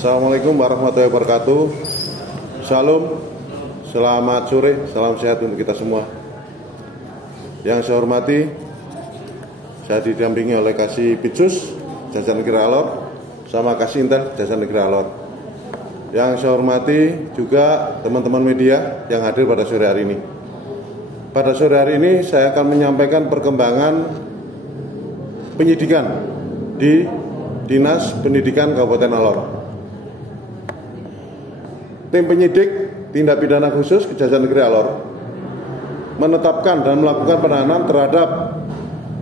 Assalamualaikum warahmatullahi wabarakatuh. Salam, selamat sore, salam sehat untuk kita semua. Yang saya hormati, saya didampingi oleh Kasih Pitsus Jajaran Negeri Alor sama Kasih Intel Jajaran Negeri Alor. Yang saya hormati juga teman-teman media yang hadir pada sore hari ini. Pada sore hari ini saya akan menyampaikan perkembangan penyidikan di Dinas Pendidikan Kabupaten Alor. Tim penyidik tindak pidana khusus Kejaksaan Negeri Alor menetapkan dan melakukan penahanan terhadap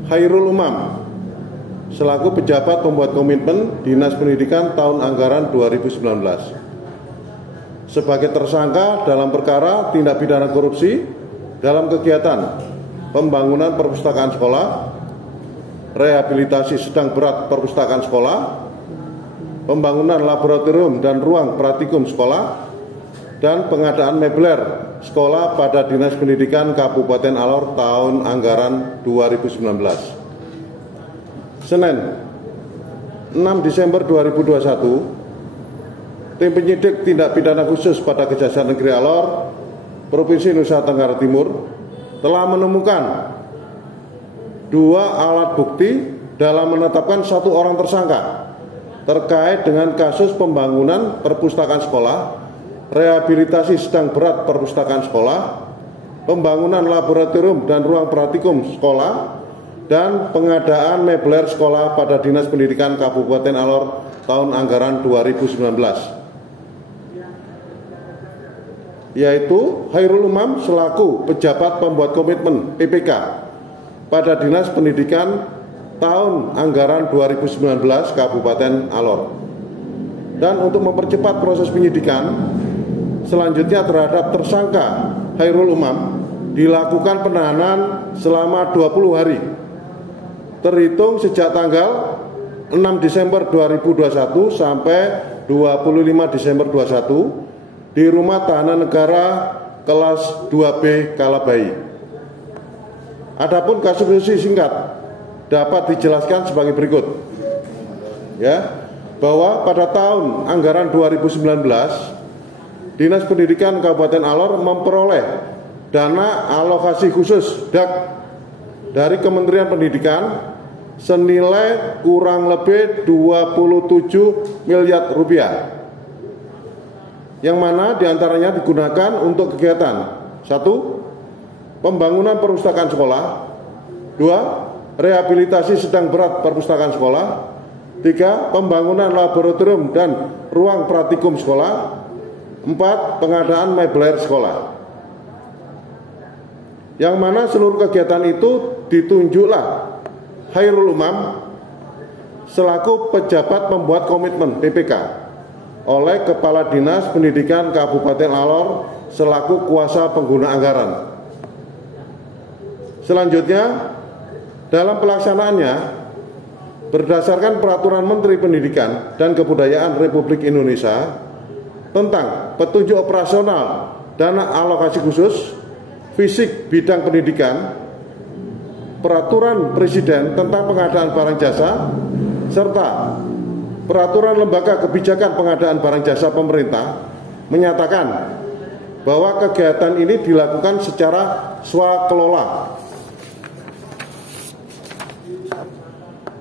Khairul Umam selaku pejabat pembuat komitmen Dinas Pendidikan tahun anggaran 2019 sebagai tersangka dalam perkara tindak pidana korupsi dalam kegiatan pembangunan perpustakaan sekolah, rehabilitasi sedang berat perpustakaan sekolah, pembangunan laboratorium dan ruang praktikum sekolah, dan pengadaan mebler sekolah pada Dinas Pendidikan Kabupaten Alor tahun anggaran 2019. Senin 6 Desember 2021, tim penyidik tindak pidana khusus pada Kejaksaan Negeri Alor, Provinsi Nusa Tenggara Timur telah menemukan 2 alat bukti dalam menetapkan 1 orang tersangka terkait dengan kasus pembangunan perpustakaan sekolah, rehabilitasi sedang berat perpustakaan sekolah, pembangunan laboratorium dan ruang praktikum sekolah, dan pengadaan mebler sekolah pada Dinas Pendidikan Kabupaten Alor tahun anggaran 2019, yaitu Khairul Umam selaku pejabat pembuat komitmen PPK pada Dinas Pendidikan tahun anggaran 2019 Kabupaten Alor. Dan untuk mempercepat proses penyidikan selanjutnya terhadap tersangka Khairul Umam dilakukan penahanan selama 20 hari terhitung sejak tanggal 6 Desember 2021 sampai 25 Desember 2021 di Rumah Tahanan Negara kelas 2B Kalabayi. Adapun kasus singkat dapat dijelaskan sebagai berikut. Bahwa pada tahun anggaran 2019 Dinas Pendidikan Kabupaten Alor memperoleh dana alokasi khusus DAK dari Kementerian Pendidikan senilai kurang lebih 27 miliar rupiah, yang mana diantaranya digunakan untuk kegiatan 1. Pembangunan perpustakaan sekolah, 2. Rehabilitasi sedang berat perpustakaan sekolah, 3. Pembangunan laboratorium dan ruang praktikum sekolah, 4. Pengadaan mebler sekolah. Yang mana seluruh kegiatan itu ditunjuklah Khairul Umam selaku pejabat pembuat komitmen PPK oleh Kepala Dinas Pendidikan Kabupaten Alor selaku kuasa pengguna anggaran. Selanjutnya, dalam pelaksanaannya berdasarkan Peraturan Menteri Pendidikan dan Kebudayaan Republik Indonesia tentang petunjuk operasional dana alokasi khusus fisik bidang pendidikan, Peraturan Presiden tentang pengadaan barang jasa, serta Peraturan Lembaga Kebijakan Pengadaan Barang Jasa Pemerintah menyatakan bahwa kegiatan ini dilakukan secara swakelola.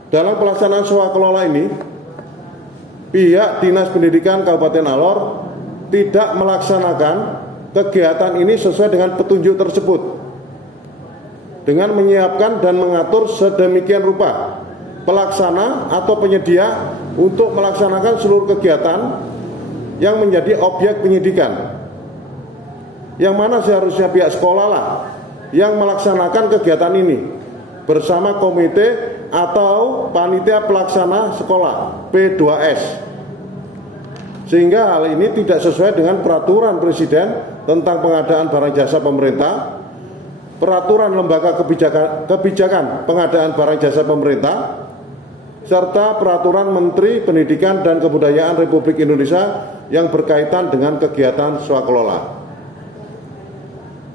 Dalam pelaksanaan swakelola ini, pihak Dinas Pendidikan Kabupaten Alor tidak melaksanakan kegiatan ini sesuai dengan petunjuk tersebut dengan menyiapkan dan mengatur sedemikian rupa pelaksana atau penyedia untuk melaksanakan seluruh kegiatan yang menjadi objek penyidikan, yang mana seharusnya pihak sekolah lah yang melaksanakan kegiatan ini bersama komite atau panitia pelaksana sekolah P2S, sehingga hal ini tidak sesuai dengan Peraturan Presiden tentang pengadaan barang jasa pemerintah, Peraturan Lembaga Kebijakan Pengadaan Barang Jasa Pemerintah, serta Peraturan Menteri Pendidikan dan Kebudayaan Republik Indonesia yang berkaitan dengan kegiatan swakelola.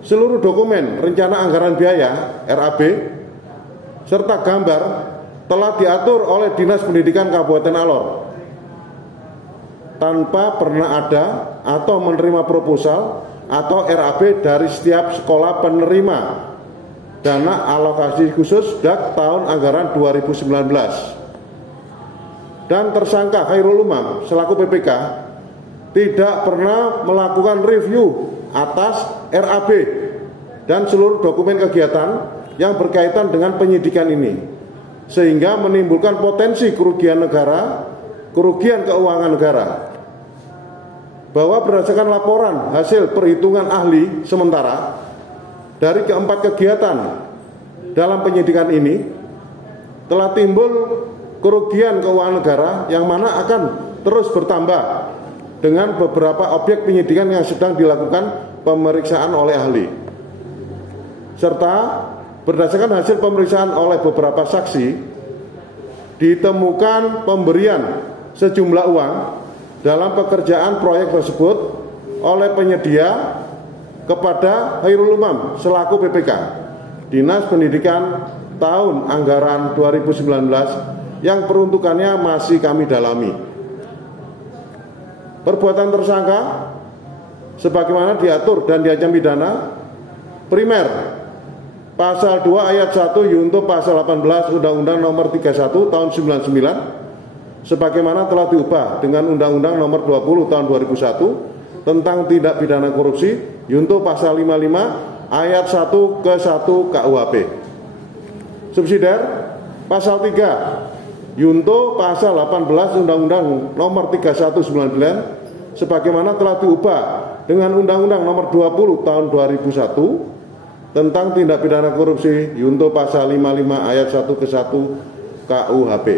Seluruh dokumen rencana anggaran biaya RAB serta gambar telah diatur oleh Dinas Pendidikan Kabupaten Alor. tanpa pernah ada atau menerima proposal atau RAB dari setiap sekolah penerima dana alokasi khusus DAK tahun anggaran 2019. Dan tersangka Khairul Umam selaku PPK tidak pernah melakukan review atas RAB dan seluruh dokumen kegiatan yang berkaitan dengan penyidikan ini, sehingga menimbulkan potensi kerugian negara, kerugian keuangan negara. Bahwa berdasarkan laporan hasil perhitungan ahli sementara dari keempat kegiatan dalam penyidikan ini telah timbul kerugian keuangan negara yang mana akan terus bertambah dengan beberapa objek penyidikan yang sedang dilakukan pemeriksaan oleh ahli, serta berdasarkan hasil pemeriksaan oleh beberapa saksi ditemukan pemberian sejumlah uang dalam pekerjaan proyek tersebut oleh penyedia kepada Khairul Umam selaku PPK Dinas Pendidikan tahun anggaran 2019 yang peruntukannya masih kami dalami. Perbuatan tersangka sebagaimana diatur dan diancam pidana primer pasal 2 ayat 1 yunto pasal 18 Undang-Undang Nomor 31 tahun 99 sebagaimana telah diubah dengan Undang-Undang Nomor 20 tahun 2001 tentang tindak pidana korupsi yunto pasal 55 ayat 1 ke 1 KUHP. Subsidiar pasal 3 yunto pasal 18 Undang-Undang Nomor 3199 sebagaimana telah diubah dengan Undang-Undang Nomor 20 tahun 2001 tentang tindak pidana korupsi yunto pasal 55 ayat 1 ke 1 KUHP.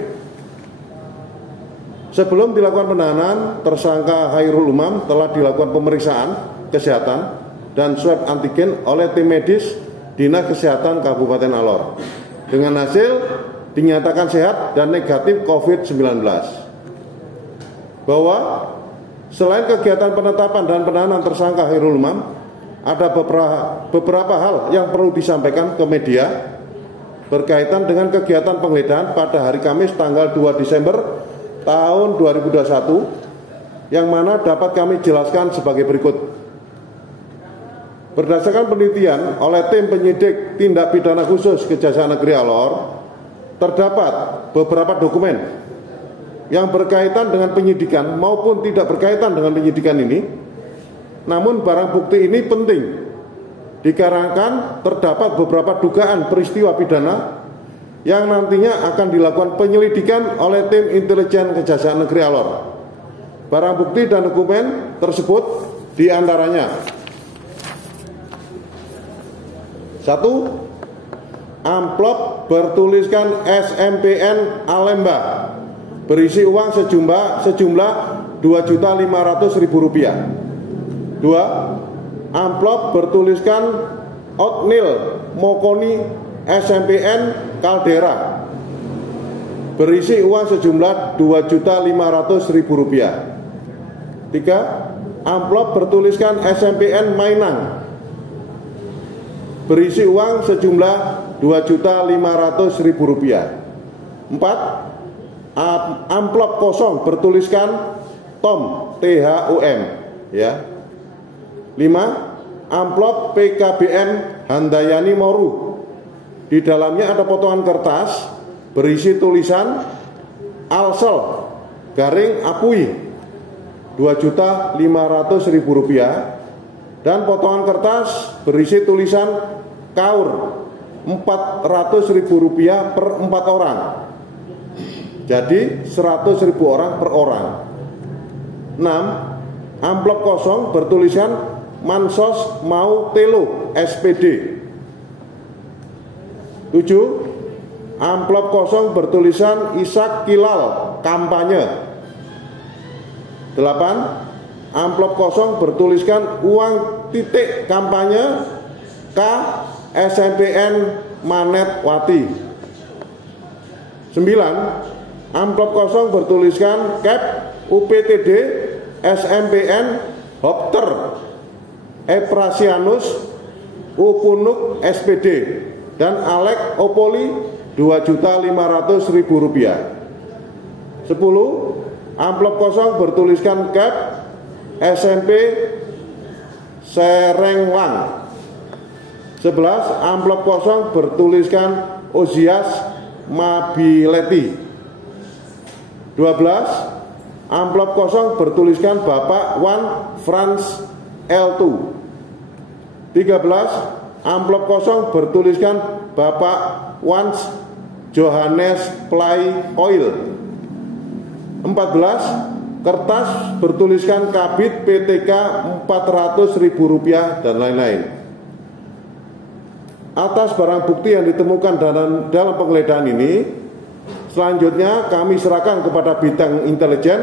Sebelum dilakukan penahanan, tersangka Khairul Umam telah dilakukan pemeriksaan kesehatan dan swab antigen oleh tim medis Dinas Kesehatan Kabupaten Alor. Dengan hasil dinyatakan sehat dan negatif COVID-19. Bahwa selain kegiatan penetapan dan penahanan tersangka Khairul Umam, ada beberapa hal yang perlu disampaikan ke media berkaitan dengan kegiatan penggeledahan pada hari Kamis tanggal 2 Desember tahun 2021 yang mana dapat kami jelaskan sebagai berikut. Berdasarkan penelitian oleh tim penyidik tindak pidana khusus Kejaksaan Negeri Alor, terdapat beberapa dokumen yang berkaitan dengan penyidikan maupun tidak berkaitan dengan penyidikan ini. Namun barang bukti ini penting dikarenakan terdapat beberapa dugaan peristiwa pidana yang nantinya akan dilakukan penyelidikan oleh tim intelijen Kejaksaan Negeri Alor. Barang bukti dan dokumen tersebut diantaranya: 1. Amplop bertuliskan SMPN Alemba berisi uang sejumlah Rp2.500.000. 2. Amplop bertuliskan Otnil Mokoni SMPN Caldera berisi uang sejumlah Rp2.500.000. 3. Amplop bertuliskan SMPN Mainang berisi uang sejumlah Rp2.500.000. 4. Amplop kosong bertuliskan Tom THUM, ya. 5. Amplop PKBM Handayani Moru. Di dalamnya ada potongan kertas berisi tulisan Alsel garing Apui Rp2.500.000 dan potongan kertas berisi tulisan Kaur Rp400.000 per 4 orang. Jadi 100.000 orang per orang. 6. Amplop kosong bertulisan Mansos Mau Telo SPD. 7. Amplop kosong bertulisan Ishak Kilal kampanye. 8. Amplop kosong bertuliskan uang titik kampanye K SMPN Manetwati. 9. Amplop kosong bertuliskan Cap UPTD SMPN Hopter Eprasianus Upunuk SPD dan Alek Opoli Rp2.500.000. 10. amplop kosong bertuliskan Cap SMP Serenglang. 11, amplop kosong bertuliskan Ozias Mabileti. 12, amplop kosong bertuliskan Bapak Wan Frans L2. 13, amplop kosong bertuliskan Bapak Wans Johannes Play Oil. 14, kertas bertuliskan Kabid PTK Rp400.000 dan lain-lain. Atas barang bukti yang ditemukan dalam penggeledahan ini, selanjutnya kami serahkan kepada bidang intelijen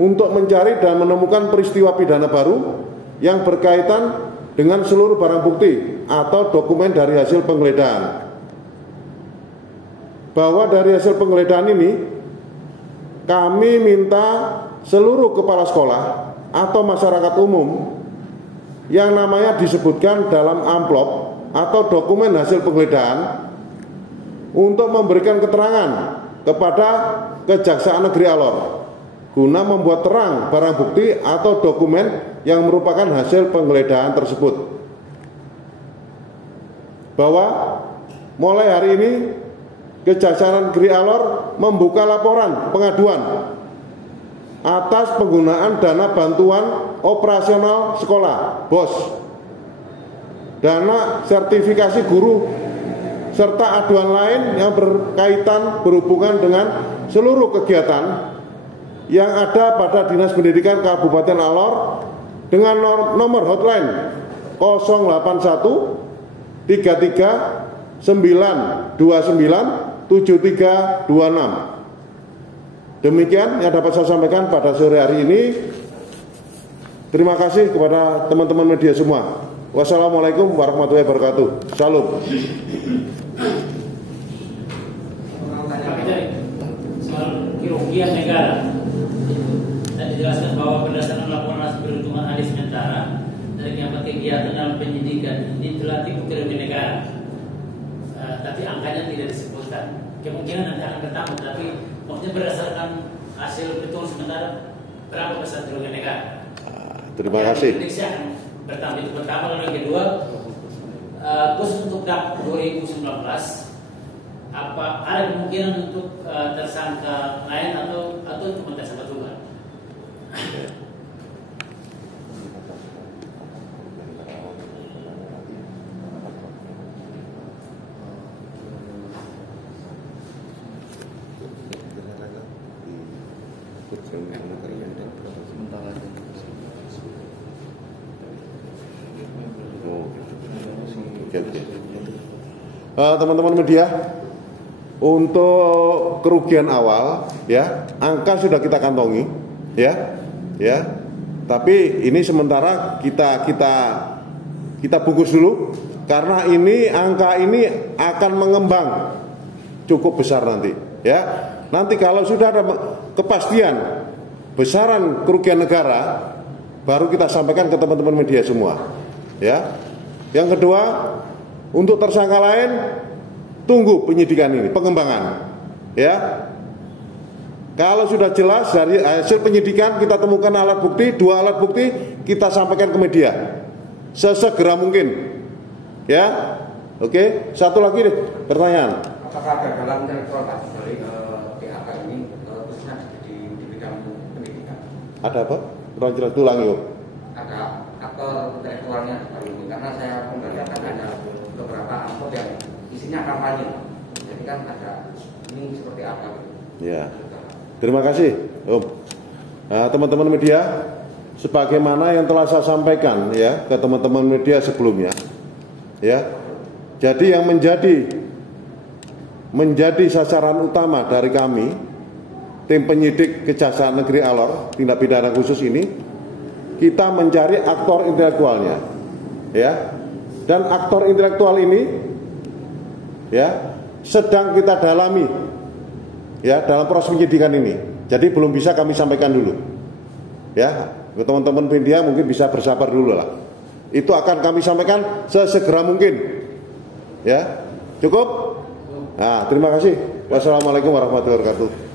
untuk mencari dan menemukan peristiwa pidana baru yang berkaitan dengan seluruh barang bukti atau dokumen dari hasil penggeledahan. Bahwa dari hasil penggeledahan ini, kami minta seluruh kepala sekolah atau masyarakat umum yang namanya disebutkan dalam amplop atau dokumen hasil penggeledahan untuk memberikan keterangan kepada Kejaksaan Negeri Alor guna membuat terang barang bukti atau dokumen yang merupakan hasil penggeledahan tersebut. Bahwa mulai hari ini Kejaksaan Negeri Alor membuka laporan pengaduan atas penggunaan dana bantuan operasional sekolah, BOS, dana sertifikasi guru, serta aduan lain yang berkaitan berhubungan dengan seluruh kegiatan yang ada pada Dinas Pendidikan Kabupaten Alor dengan nomor hotline 081 33 929 7326. Demikian yang dapat saya sampaikan pada sore hari ini. Terima kasih kepada teman-teman media semua. Wassalamualaikum warahmatullahi wabarakatuh. Salam. Soal kerugian negara, dan dijelaskan bahwa berdasarkan laporan hasil perhitungan ahli sementara dari kegiatan dalam penyidikan ini telah timbul kerugian negara. Tapi angkanya tidak disebutkan. Kemungkinan nanti akan bertambah, tapi maksudnya berdasarkan hasil perhitungan sementara berapa besar kerugian negara. Terima kasih. Indonesia akan bertambah, itu pertama. Lalu yang kedua, khusus untuk DAP 2019, apa ada kemungkinan untuk tersangka lain atau cuma tersangka tunggal? Teman-teman media, untuk kerugian awal ya, angka sudah kita kantongi ya. Tapi ini sementara kita bungkus dulu karena ini angka ini akan mengembang cukup besar nanti ya. Nanti kalau sudah ada kepastian besaran kerugian negara, baru kita sampaikan ke teman-teman media semua ya. Yang kedua, untuk tersangka lain tunggu penyidikan ini, pengembangan ya. Kalau sudah jelas dari hasil penyidikan kita temukan alat bukti, 2 alat bukti, kita sampaikan ke media sesegera mungkin ya. Oke, satu lagi deh pertanyaan. Apakah ada dalam intelektual dari PHK ini khususnya di bidang pendidikan? Ada apa? Kurang jelas, ulangi yuk. Ada aktor intelektualnya kali ini, karena saya membacakan ada beberapa amplop yang isinya kampanye. Jadi kan ada ini seperti apa gitu. Ya. Terima kasih, Om. Nah, teman-teman media, sebagaimana yang telah saya sampaikan ya ke teman-teman media sebelumnya, ya. Jadi yang menjadi sasaran utama dari kami, tim penyidik Kejaksaan Negeri Alor, tindak pidana khusus ini, kita mencari aktor intelektualnya, ya. Dan aktor intelektual ini, ya, sedang kita dalami, ya, dalam proses penyidikan ini. Jadi belum bisa kami sampaikan dulu, ya. Teman-teman media mungkin bisa bersabar dulu lah. Itu akan kami sampaikan sesegera mungkin. Ya, cukup. Nah, terima kasih. Wassalamualaikum warahmatullahi wabarakatuh.